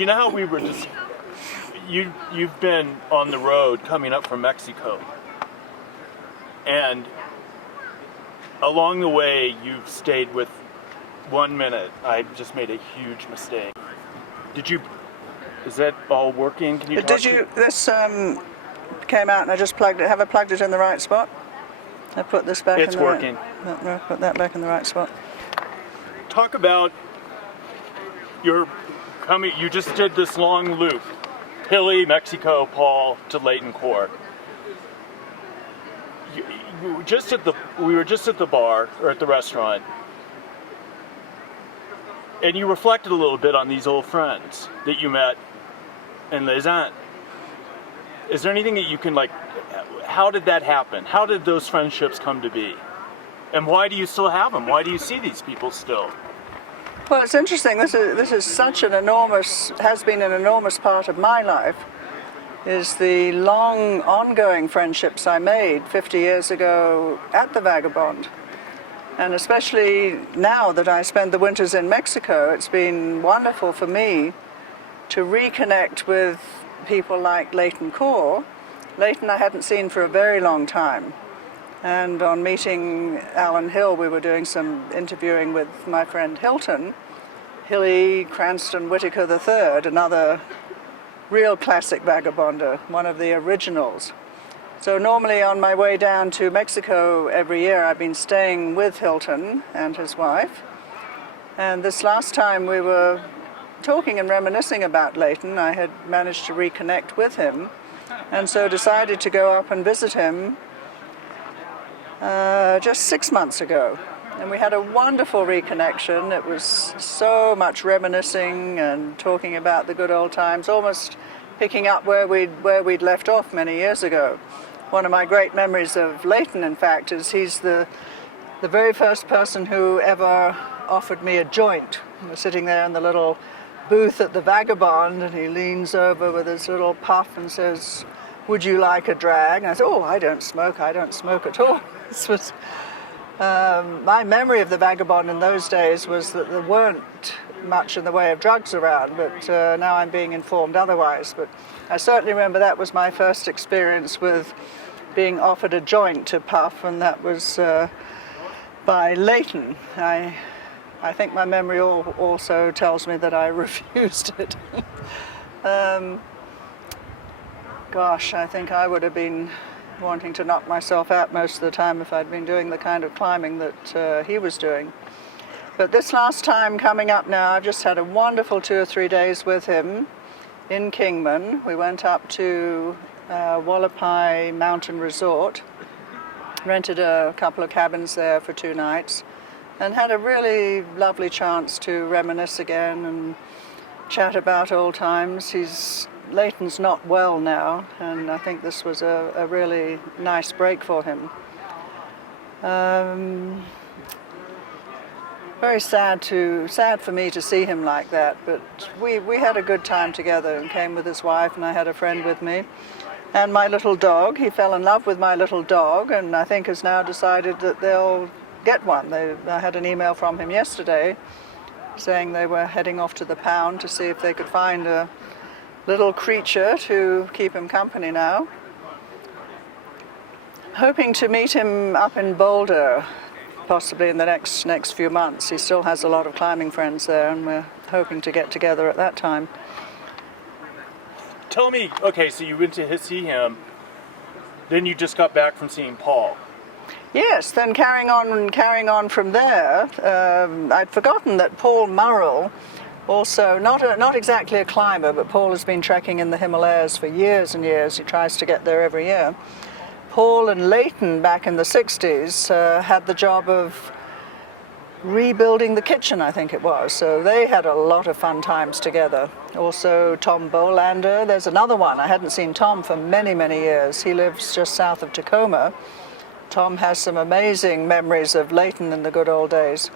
Do you know how we were just... You've been on the road coming up from Mexico. And along the way, you've stayed with 1 minute. I just made a huge mistake. Is that all working? Can you talk This came out and I just plugged it. Have I plugged it in the right spot? I put this back It's working. Put that back in the right spot. Talk about you just did this long loop. Hilly, Mexico, Paul to Layton Court. We were just at the bar or at the restaurant, and you reflected a little bit on these old friends that you met in Les Andes. Is there anything that you can how did that happen? How did those friendships come to be? And why do you still have them? Why do you see these people still? Well, it's interesting. This is has been an enormous part of my life, is the long ongoing friendships I made 50 years ago at the Vagabond. And especially now that I spend the winters in Mexico, it's been wonderful for me to reconnect with people like Layton Core. Layton I hadn't seen for a very long time. And on meeting Alan Hill, we were doing some interviewing with my friend Hilly Cranston Whitaker III, another real classic vagabonder, one of the originals. So normally on my way down to Mexico every year, I've been staying with Hilton and his wife. And this last time we were talking and reminiscing about Layton. I had managed to reconnect with him, and so decided to go up and visit him just 6 months ago. And we had a wonderful reconnection. It was so much reminiscing and talking about the good old times, almost picking up where we'd left off many years ago. One of my great memories of Layton, in fact, is he's the very first person who ever offered me a joint. We're sitting there in the little booth at the Vagabond, and he leans over with his little puff and says, "Would you like a drag?" And I said, "Oh, I don't smoke at all." This was my memory of the Vagabond in those days was that there weren't much in the way of drugs around, but now I'm being informed otherwise. But I certainly remember that was my first experience with being offered a joint to puff, and that was by Layton. I think my memory also tells me that I refused it. Gosh, I think I would have been wanting to knock myself out most of the time if I'd been doing the kind of climbing that he was doing. But this last time coming up now, I've just had a wonderful 2 or 3 days with him in Kingman. We went up to Wallapai Mountain Resort, rented a couple of cabins there for 2 nights, and had a really lovely chance to reminisce again and chat about old times. Layton's not well now, and I think this was a really nice break for him. Very sad for me to see him like that, but we had a good time together, and came with his wife, and I had a friend with me. And my little dog, he fell in love with my little dog, and I think has now decided that they'll get one. I had an email from him yesterday saying they were heading off to the pound to see if they could find a little creature to keep him company now. Hoping to meet him up in Boulder, possibly in the next few months. He still has a lot of climbing friends there, and we're hoping to get together at that time. Tell me, okay, so you went to see him, then you just got back from seeing Paul. Yes, then carrying on from there, I'd forgotten that Paul Murrell, also not exactly a climber, but Paul has been trekking in the Himalayas for years and years. He tries to get there every year. Paul and Layton back in the 60s had the job of rebuilding the kitchen, I think it was. So they had a lot of fun times together. Also Tom Bolander, there's another one. I hadn't seen Tom for many, many years. He lives just south of Tacoma. Tom has some amazing memories of Layton in the good old days.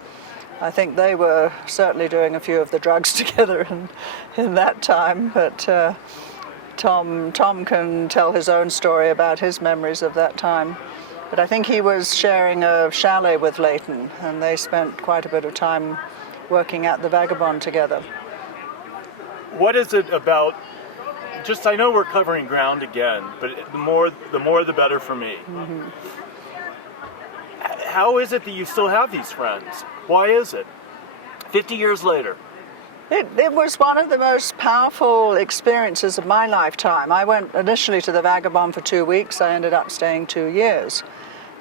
I think they were certainly doing a few of the drugs together in that time, but Tom can tell his own story about his memories of that time. But I think he was sharing a chalet with Layton, and they spent quite a bit of time working at the Vagabond together. what is it about? Just I know we're covering ground again, but the more the better for me. Mm-hmm. How is it that you still have these friends? Why is it? 50 years later. It was one of the most powerful experiences of my lifetime. I went initially to the Vagabond for 2 weeks. I ended up staying 2 years.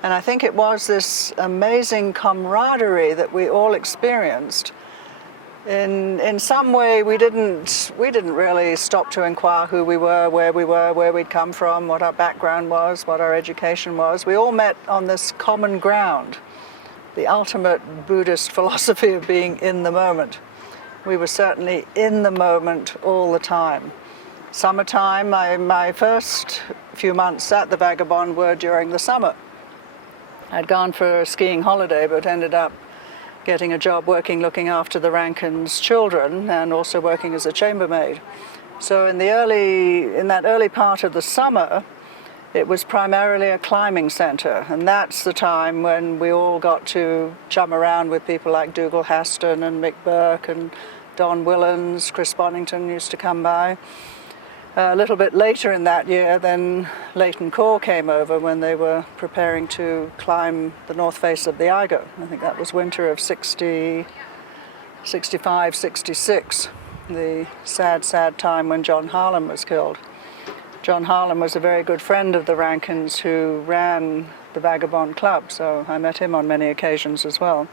And I think it was this amazing camaraderie that we all experienced. In some way, we didn't really stop to inquire who we were, where we'd come from, what our background was, what our education was. We all met on this common ground, the ultimate Buddhist philosophy of being in the moment. We were certainly in the moment all the time. Summertime, my first few months at the Vagabond were during the summer. I'd gone for a skiing holiday, but ended up getting a job looking after the Rankin's children and also working as a chambermaid. So in that early part of the summer, it was primarily a climbing center, and that's the time when we all got to chum around with people like Dougal Haston and Mick Burke and Don Willans. Chris Bonington used to come by. A little bit later in that year, then Leighton Core came over when they were preparing to climb the north face of the Eiger. I think that was winter of 65, 66, the sad, sad time when John Harlan was killed. John Harlan was a very good friend of the Rankins who ran the Vagabond Club, so I met him on many occasions as well.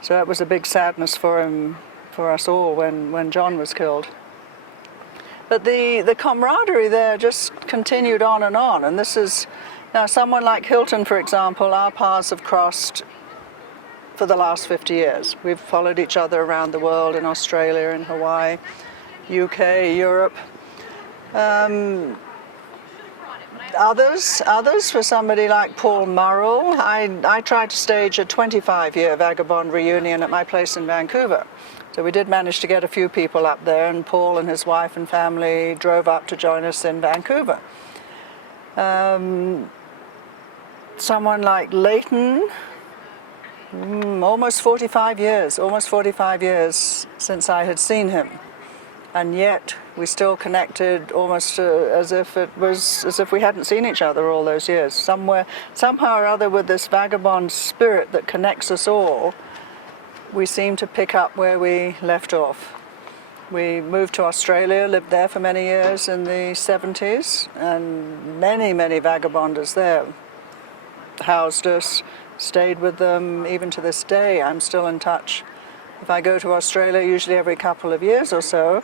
So it was a big sadness for him, for us all, when John was killed. But the camaraderie there just continued on, and this is, now someone like Hilton, for example, our paths have crossed for the last 50 years. We've followed each other around the world, in Australia, in Hawaii, UK, Europe. Others, for somebody like Paul Murrell, I tried to stage a 25-year Vagabond reunion at my place in Vancouver. So we did manage to get a few people up there, and Paul and his wife and family drove up to join us in Vancouver. Someone like Leighton, almost 45 years since I had seen him. And yet we still connected almost as if we hadn't seen each other all those years. Somehow or other, with this Vagabond spirit that connects us all, we seem to pick up where we left off. We moved to Australia, lived there for many years in the 70s, and many Vagabonders there housed us, stayed with them. Even to this day, I'm still in touch. If I go to Australia, usually every couple of years or so,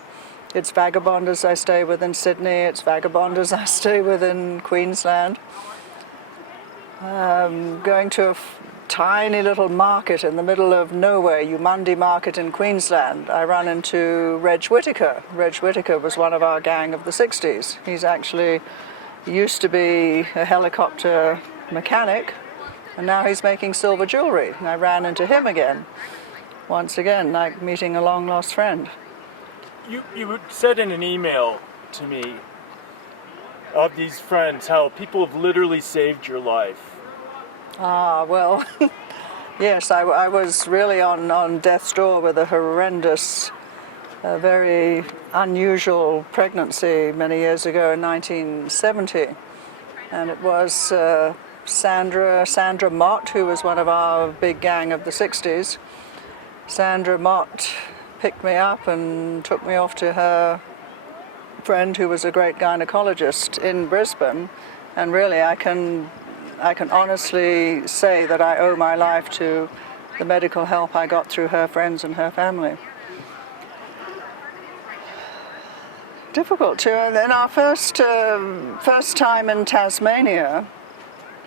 it's Vagabonders I stay with in Sydney, it's Vagabonders I stay with in Queensland. Going to a tiny little market in the middle of nowhere, Umandi Market in Queensland, I ran into Reg Whittaker. Reg Whittaker was one of our gang of the 60s. He's actually used to be a helicopter mechanic, and now he's making silver jewelry. And I ran into him again, once again, like meeting a long-lost friend. You said in an email to me of these friends how people have literally saved your life. Well, yes, I was really on death's door with a horrendous, very unusual pregnancy many years ago in 1970. And it was Sandra Mott, who was one of our big gang of the 60s. Sandra Mott picked me up and took me off to her friend, who was a great gynecologist in Brisbane. And really, I can honestly say that I owe my life to the medical help I got through her friends and her family. Difficult too. And then our first time in Tasmania,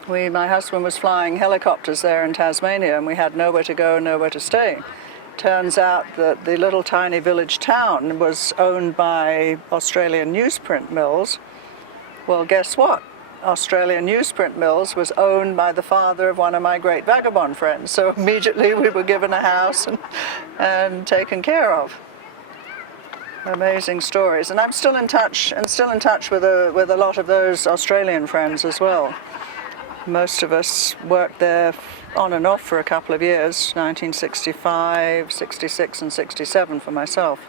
my husband was flying helicopters there in Tasmania, and we had nowhere to go, nowhere to stay. Turns out that the little tiny village town was owned by Australian newsprint mills. Well, guess what? Australian newsprint mills was owned by the father of one of my great Vagabond friends. So immediately we were given a house and taken care of. Amazing stories. And I'm still in touch with a lot of those Australian friends as well. Most of us worked there on and off for a couple of years, 1965, 66 and 67 for myself.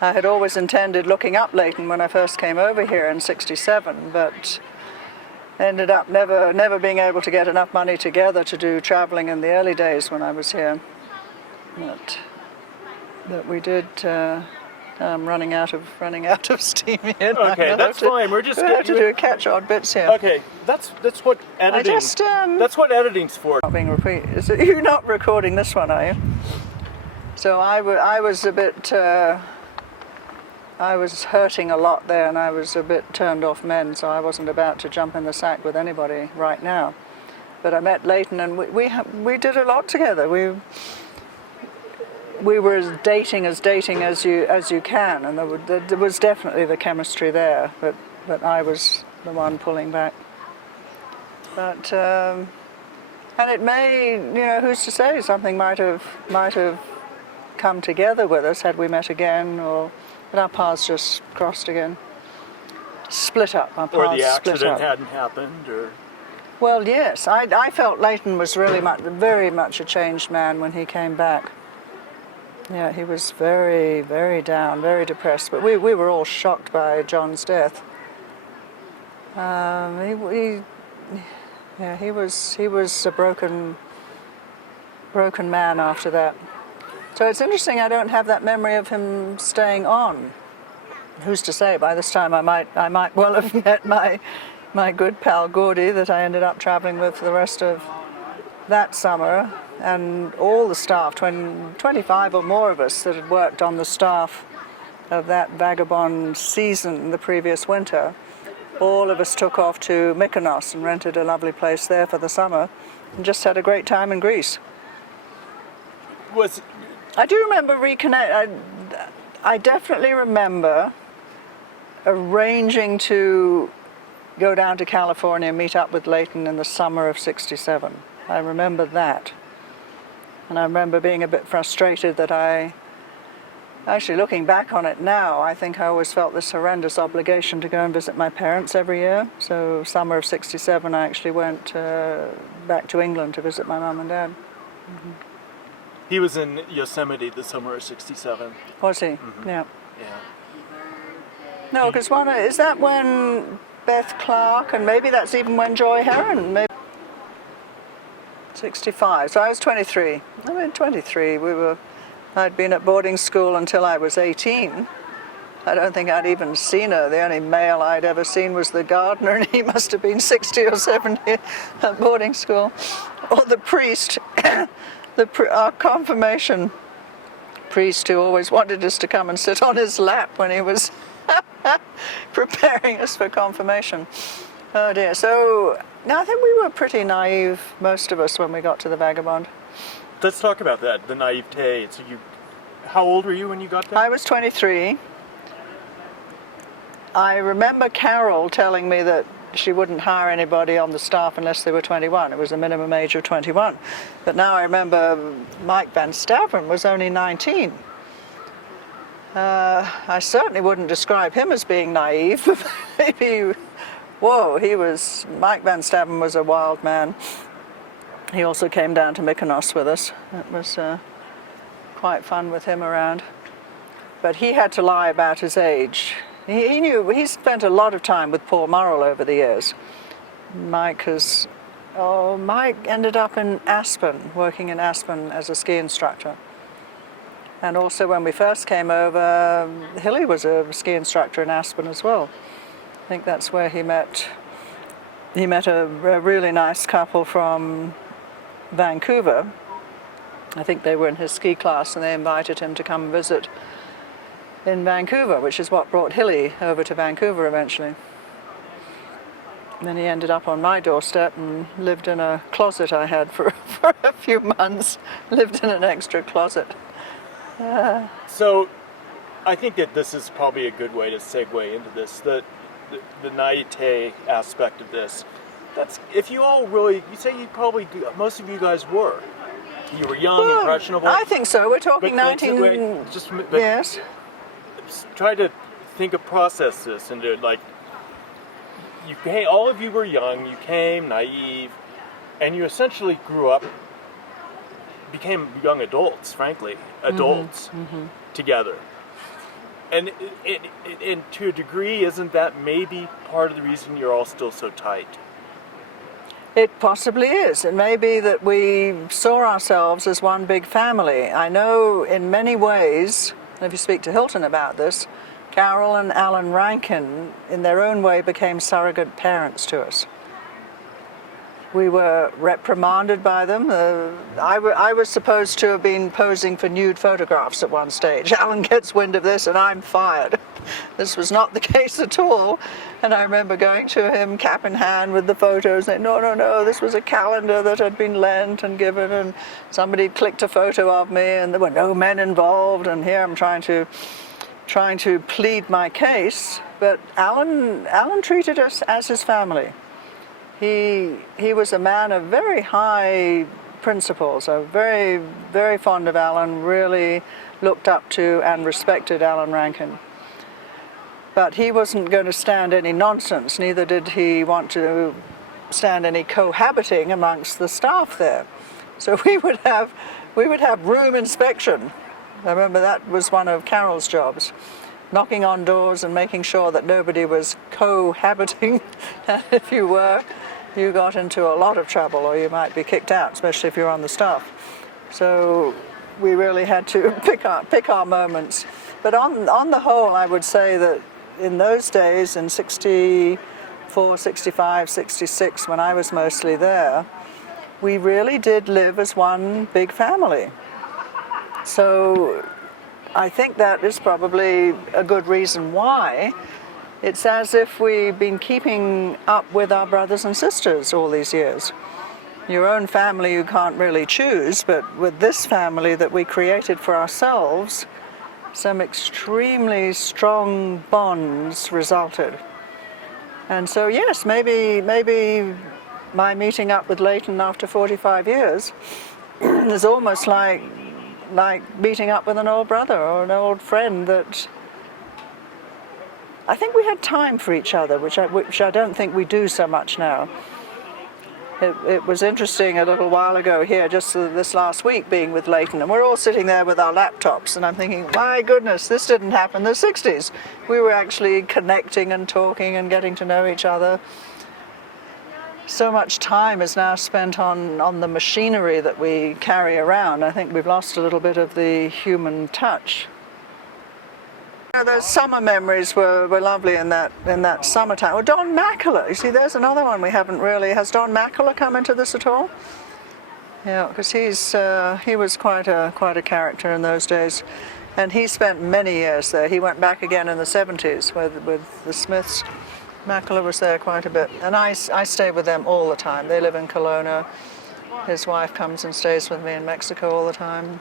I had always intended looking up Leighton when I first came over here in '67, but ended up never being able to get enough money together to do traveling in the early days when I was here. But we did. I'm running out of steam here. Okay, that's fine. We're just have to do catch-on bits here. Okay, that's what editing. That's what editing's for. Not being repeated. You're not recording this one, are you? So I was a bit. I was hurting a lot there, and I was a bit turned off men, so I wasn't about to jump in the sack with anybody right now. But I met Leighton, and we did a lot together. We were as dating as you can, and there was definitely the chemistry there. But I was the one pulling back. But and it may, who's to say, something might have come together with us had we met again, but our paths just crossed again. Split up. Our paths or the split accident up. hadn't happened, or. Well, yes, I felt Leighton was really very much a changed man when he came back. Yeah, he was very, very down, very depressed. But we were all shocked by John's death. He was a broken man after that. So it's interesting. I don't have that memory of him staying on. Who's to say? By this time, I might well have met my good pal Gordy that I ended up traveling with for the rest of that summer, and all the staff, 25 or more of us that had worked on the staff of that Vagabond season the previous winter. All of us took off to Mykonos and rented a lovely place there for the summer and just had a great time in Greece. I do remember I definitely remember arranging to go down to California and meet up with Leighton in the summer of '67. I remember that. And I remember being a bit frustrated that actually looking back on it now, I think I always felt this horrendous obligation to go and visit my parents every year. So summer of '67 I actually went back to England to visit my mum and dad. Mm-hmm. He was in Yosemite the summer of '67. Was he? Mm-hmm. Yeah. Yeah. No, because is that when Beth Clark, and maybe that's even when Joy Heron, maybe 65. So I was 23. 23. I'd been at boarding school until I was 18. I don't think I'd even seen her. The only male I'd ever seen was the gardener, and he must have been 60 or 70 at boarding school. Or the priest, our confirmation priest, who always wanted us to come and sit on his lap when he was preparing us for confirmation. Oh dear. So I think we were pretty naive, most of us, when we got to the Vagabond. Let's talk about that, the naivete. So how old were you when you got there? I was 23. I remember Carol telling me that she wouldn't hire anybody on the staff unless they were 21. It was a minimum age of 21. But now I remember Mike Van Staveren was only 19. I certainly wouldn't describe him as being naive. Maybe, Mike Van Staveren was a wild man. He also came down to Mykonos with us. It was quite fun with him around. But he had to lie about his age. He spent a lot of time with Paul Murrell over the years. Mike ended up in Aspen, working in Aspen as a ski instructor. And also when we first came over, Hilly was a ski instructor in Aspen as well. I think that's where he met a really nice couple from Vancouver. I think they were in his ski class, and they invited him to come visit in Vancouver, which is what brought Hilly over to Vancouver eventually. And then he ended up on my doorstep and lived in a closet I had for a few months. Lived in an extra closet. So I think that this is probably a good way to segue into this, the naivete aspect of this. That's, if you all really, you say you probably, most of you guys were. You were young, impressionable. I think so. We're talking 19... yes. Try to process this into, like, all of you were young, you came naive, and you essentially grew up, became young adults, frankly, adults together. And to a degree, isn't that maybe part of the reason you're all still so tight? It possibly is. It may be that we saw ourselves as one big family. I know in many ways, and if you speak to Hilton about this, Carol and Alan Rankin, in their own way, became surrogate parents to us. We were reprimanded by them. I was supposed to have been posing for nude photographs at one stage. Alan gets wind of this and I'm fired. This was not the case at all. And I remember going to him cap in hand with the photos and saying, no, this was a calendar that had been lent and given, and somebody clicked a photo of me and there were no men involved, and here I'm trying to plead my case. But Alan treated us as his family. He was a man of very high principles. I was very, very fond of Alan, really looked up to and respected Alan Rankin. But he wasn't going to stand any nonsense, neither did he want to stand any cohabiting amongst the staff there. So we would have room inspection. I remember that was one of Carol's jobs, knocking on doors and making sure that nobody was cohabiting. And if you were, you got into a lot of trouble, or you might be kicked out, especially if you're on the staff. So we really had to pick our moments. But on the whole, I would say that in those days, in 64, 65, 66, when I was mostly there, we really did live as one big family. So I think that is probably a good reason why. It's as if we've been keeping up with our brothers and sisters all these years. Your own family you can't really choose, but with this family that we created for ourselves, some extremely strong bonds resulted. And so yes, maybe my meeting up with Leighton after 45 years is almost like meeting up with an old brother or an old friend that I think we had time for each other, which I don't think we do so much now. It was interesting a little while ago here, just this last week, being with Leighton, and we're all sitting there with our laptops, and I'm thinking, my goodness, this didn't happen in the 60s. We were actually connecting and talking and getting to know each other. So much time is now spent on the machinery that we carry around. I think we've lost a little bit of the human touch. Those summer memories were lovely in that summertime. Well, Don Mackler, you see, there's another one we haven't really. Has Don Mackler come into this at all? Yeah, because he was quite a character in those days, and he spent many years there. He went back again in the 70s with the Smiths. Mackler was there quite a bit, and I stay with them all the time. They live in Kelowna. His wife comes and stays with me in Mexico all the time.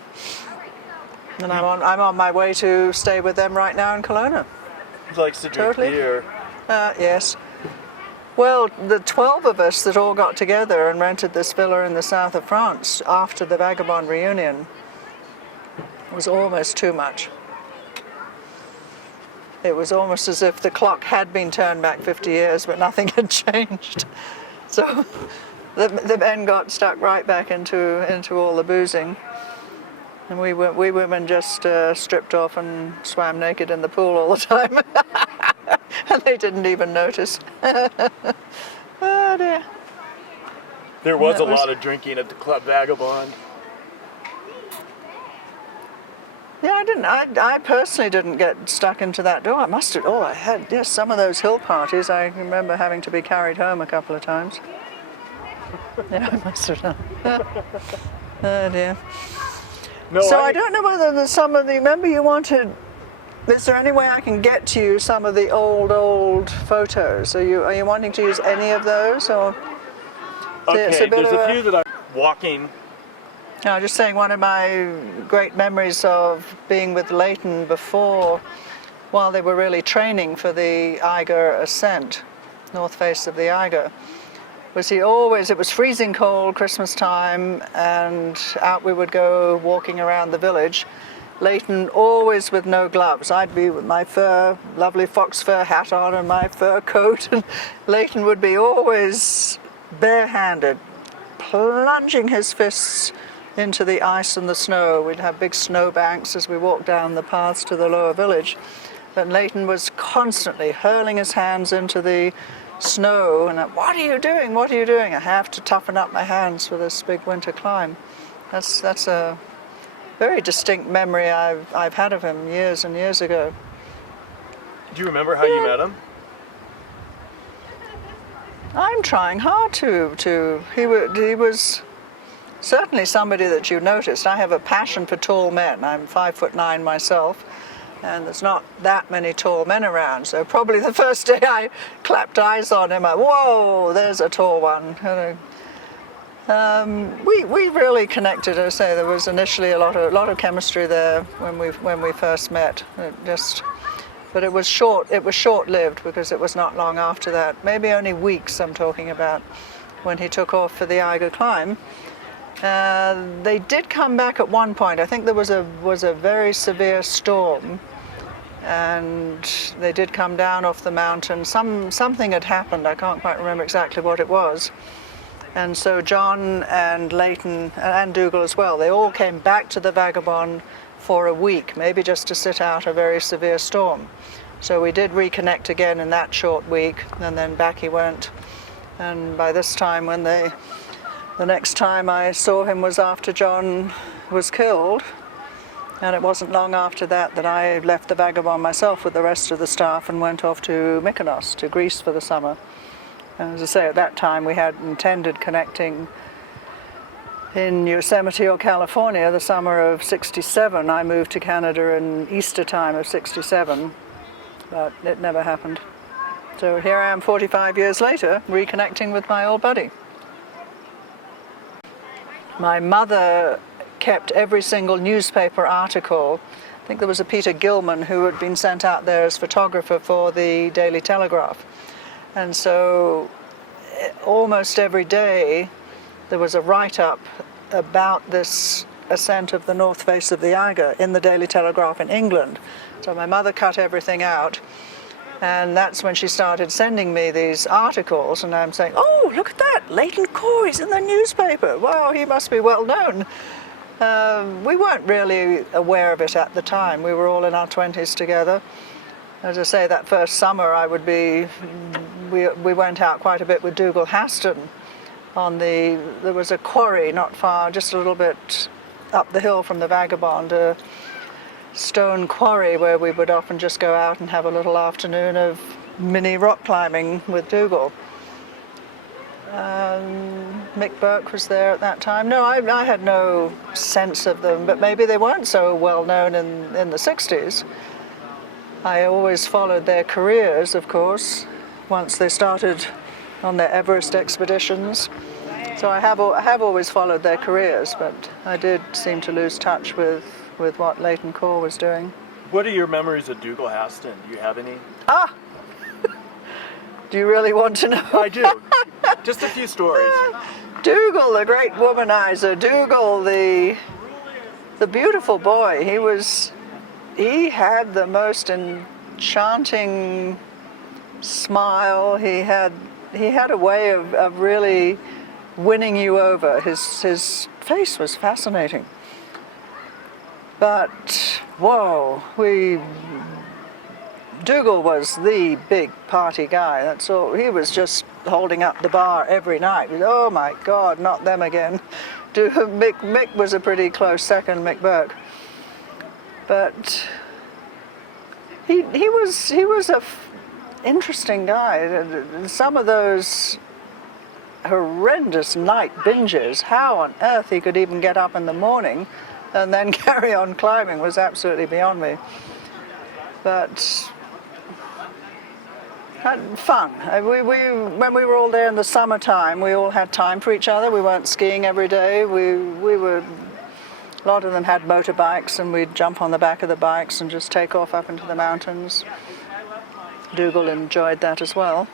And I'm on my way to stay with them right now in Kelowna. He likes to drink beer. Yes. Well, the 12 of us that all got together and rented this villa in the south of France after the Vagabond reunion was almost too much. It was almost as if the clock had been turned back 50 years, but nothing had changed. So the men got stuck right back into all the boozing. And we women just stripped off and swam naked in the pool all the time. And they didn't even notice. Oh dear. There was a lot of drinking at the Club Vagabond. Yeah, I personally didn't get stuck into that door. I had, yes, some of those hill parties. I remember having to be carried home a couple of times. Yeah, I must have done. Oh dear. No, so I don't know whether remember you wanted, is there any way I can get to you some of the old photos? Are you wanting to use any of those? Or? Okay, there's a few that I'm walking. No, I'm just saying one of my great memories of being with Leighton while they were really training for the Eiger ascent, north face of the Eiger, was it was freezing cold, Christmas time, and out we would go walking around the village. Leighton always with no gloves. I'd be with my lovely fox fur hat on and my fur coat, and Leighton would be always barehanded, plunging his fists into the ice and the snow. We'd have big snow banks as we walked down the paths to the lower village. But Leighton was constantly hurling his hands into the snow and what are you doing? What are you doing? I have to toughen up my hands for this big winter climb. That's a very distinct memory I've had of him years and years ago. Do you remember how you met him? I'm trying hard to. He was certainly somebody that you noticed. I have a passion for tall men. I'm 5'9" myself, and there's not that many tall men around. So probably the first day I clapped eyes on him, whoa, there's a tall one. We really connected. I say there was initially a lot of chemistry there when we first met. But it was short-lived because it was not long after that. Maybe only weeks I'm talking about when he took off for the Eiger climb. They did come back at one point. I think there was a very severe storm, and they did come down off the mountain. Something had happened. I can't quite remember exactly what it was. And so John and Leighton and Dougal as well, they all came back to the Vagabond for a week, maybe just to sit out a very severe storm. So we did reconnect again in that short week, and then back he went. And by this time, when the next time I saw him was after John was killed, and it wasn't long after that that I left the Vagabond myself with the rest of the staff and went off to Mykonos, to Greece for the summer. And as I say, at that time we had intended connecting in Yosemite or California the summer of '67. I moved to Canada in Easter time of '67, but it never happened. So here I am 45 years later, reconnecting with my old buddy. My mother kept every single newspaper article. I think there was a Peter Gilman who had been sent out there as photographer for the Daily Telegraph. And so almost every day there was a write-up about this ascent of the north face of the Eiger in the Daily Telegraph in England. So my mother cut everything out, and that's when she started sending me these articles, and I'm saying, oh, look at that, Leighton Corey's in the newspaper. Wow, he must be well known. We weren't really aware of it at the time. We were all in our 20s together. As I say, that first summer we went out quite a bit with Dougal Haston. There was a quarry not far, just a little bit up the hill from the Vagabond, a stone quarry where we would often just go out and have a little afternoon of mini rock climbing with Dougal. Mick Burke was there at that time. No, I had no sense of them, but maybe they weren't so well known in the 60s. I always followed their careers, of course, once they started on their Everest expeditions. So I have always followed their careers, but I did seem to lose touch with what Leighton Core was doing. What are your memories of Dougal Haston? Do you have any? Ah! Do you really want to know? I do. Just a few stories. Dougal, the great womanizer. Dougal, the beautiful boy. He had the most enchanting smile. He had a way of really winning you over. His face was fascinating. But whoa, Dougal was the big party guy. That's all. He was just holding up the bar every night. Oh my God, not them again. Mick was a pretty close second, Mick Burke. But he was a interesting guy. Some of those horrendous night binges, how on earth he could even get up in the morning and then carry on climbing was absolutely beyond me. But had fun. When we were all there in the summertime, we all had time for each other. We weren't skiing every day. A lot of them had motorbikes, and we'd jump on the back of the bikes and just take off up into the mountains. Dougal enjoyed that as well.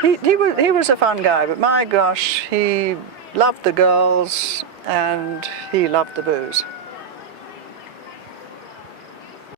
He was a fun guy, but my gosh, he loved the girls and he loved the booze.